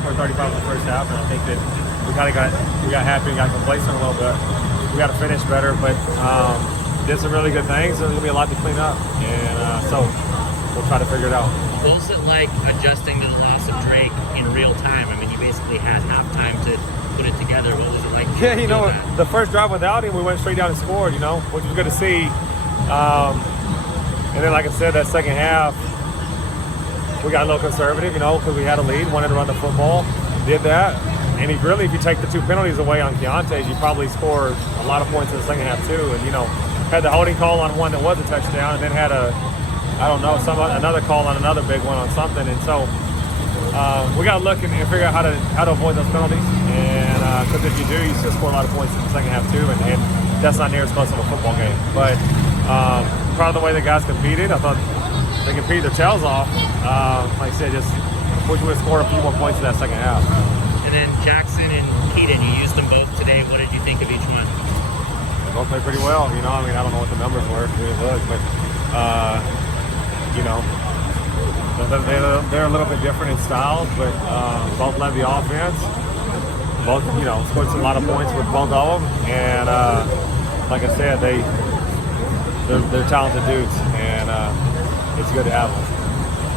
scored 35 in the first half, and I think that we got happy and got complacent a little bit. We got to finish better, but did some really good things. There's gonna be a lot to clean up, and so we'll try to figure it out. What was it like adjusting to the loss of Drake in real time? I mean, you basically had halftime to put it together. What was it like? Yeah, you know, the first drive without him, we went straight down and scored, you know, which was good to see. And then, like I said, that second half, we got a little conservative, you know, because we had a lead, wanted to run the football, did that. And really, if you take the 2 penalties away on Keontae's, you probably scored a lot of points in the second half too. And, you know, had the holding call on one that was a touchdown, and then had another call on another big one on something. And so we got to look and figure out how to avoid those penalties. And because if you do, you still score a lot of points in the second half too, and that's not near as close of a football game. But proud of the way the guys competed. I thought they competed their tails off. Like I said, just wish we would have scored a few more points in that second half. And then Jackson and Keaton, you used them both today. What did you think of each one? They both played pretty well. You know, I mean, I don't know what the numbers were, but you know, they're a little bit different in styles, but both led the offense. Both, you know, scored a lot of points with both of them, and like I said, they're talented dudes, and it's good to have them.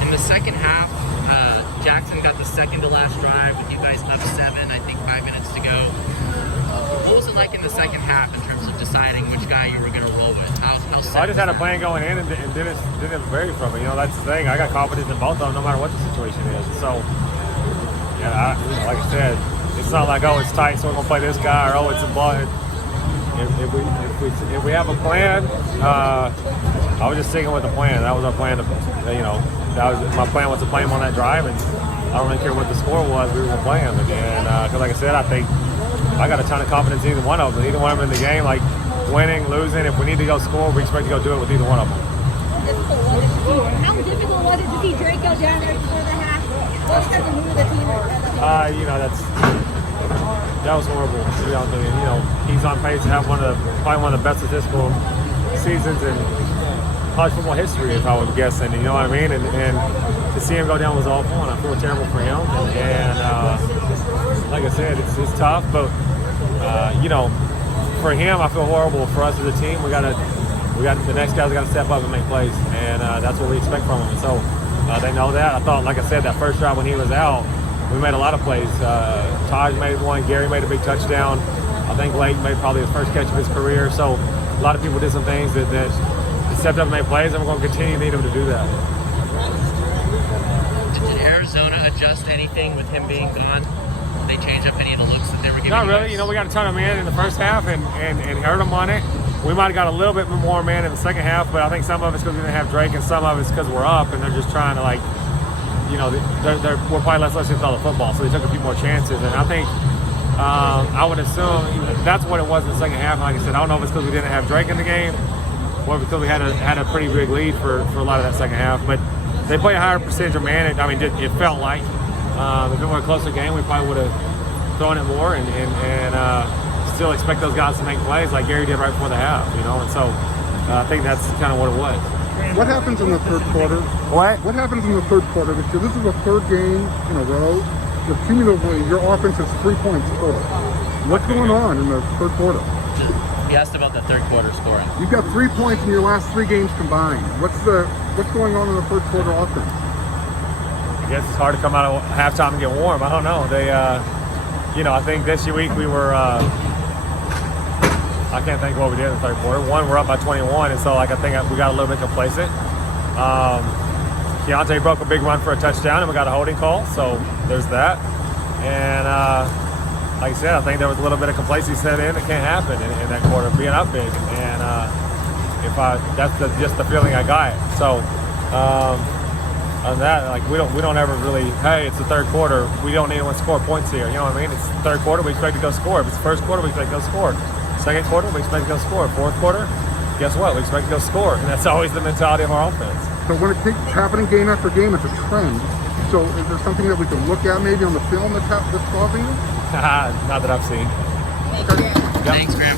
In the second half, Jackson got the second to last drive with you guys up 7, I think 5 minutes to go. What was it like in the second half in terms of deciding which guy you were going to roll with? I just had a plan going in and didn't vary from it. You know, that's the thing. I got confidence in both of them no matter what the situation is. So, yeah, like I said, it's not like, oh, it's tight, so we're going to play this guy, or, oh, it's a ball. If we have a plan, I was just sticking with the plan. That was our plan. You know, my plan was to play him on that drive, and I don't really care what the score was. We were going to play him, and because, like I said, I think I got a ton of confidence in either one of them. Either one of them in the game, like winning, losing. If we need to go score, we expect to go do it with either one of them. How difficult was it to see Drake go down there before the half? What was the mood of the team? You know, that was horrible, to be honest with you. You know, he's on pace to have probably one of the best statistical seasons in college football history, if I was guessing. You know what I mean? And to see him go down was awful, and I feel terrible for him. And like I said, it's tough, but you know, for him, I feel horrible. For us as a team, we got the next guys got to step up and make plays, and that's what we expect from them. And so they know that. I thought, like I said, that first drive when he was out, we made a lot of plays. Taj made one. Gary made a big touchdown. I think Lake made probably his first catch of his career. So a lot of people did some things that stepped up and made plays, and we're going to continue to need them to do that. Did Arizona adjust anything with him being gone? Did they change up any of the looks that they were giving? Not really. You know, we got a ton of man in the first half and hurt them on it. We might have got a little bit more man in the second half, but I think some of it's because we didn't have Drake, and some of it's because we're up, and they're just trying to, like, you know, we're probably less likely to throw the football, so they took a few more chances. And I think I would assume that's what it was in the second half. Like I said, I don't know if it's because we didn't have Drake in the game or because we had a pretty big lead for a lot of that second half. But they play a higher percentage of man. I mean, it felt like if it were a closer game, we probably would have thrown it more and still expect those guys to make plays like Gary did right before the half, you know. And so I think that's kind of what it was. What happens in the third quarter? What happens in the third quarter? Because this is the third game in a row. Cumulatively, your offense is 3 points total. What's going on in the third quarter? He asked about the third quarter scoring. You've got 3 points in your last 3 games combined. What's going on in the third quarter offense? I guess it's hard to come out of halftime and get warm. I don't know. They, you know, I think this week we were. I can't think of what we did in the third quarter. One, we're up by 21, and so I think we got a little bit complacent. Keontae broke a big run for a touchdown, and we got a holding call, so there's that. And like I said, I think there was a little bit of complacency set in. It can't happen in that quarter, being up big. And that's just the feeling I got. So on that, like we don't ever really, hey, it's the third quarter, we don't need anyone to score points here. You know what I mean? It's the third quarter, we expect to go score. If it's the first quarter, we expect to go score. Second quarter, we expect to go score. Fourth quarter, guess what? We expect to go score. And that's always the mentality of our offense. So when it keeps happening game after game, it's a trend. So is there something that we can look at maybe on the film that's causing it? Not that I've seen. Okay. Thanks, Graham.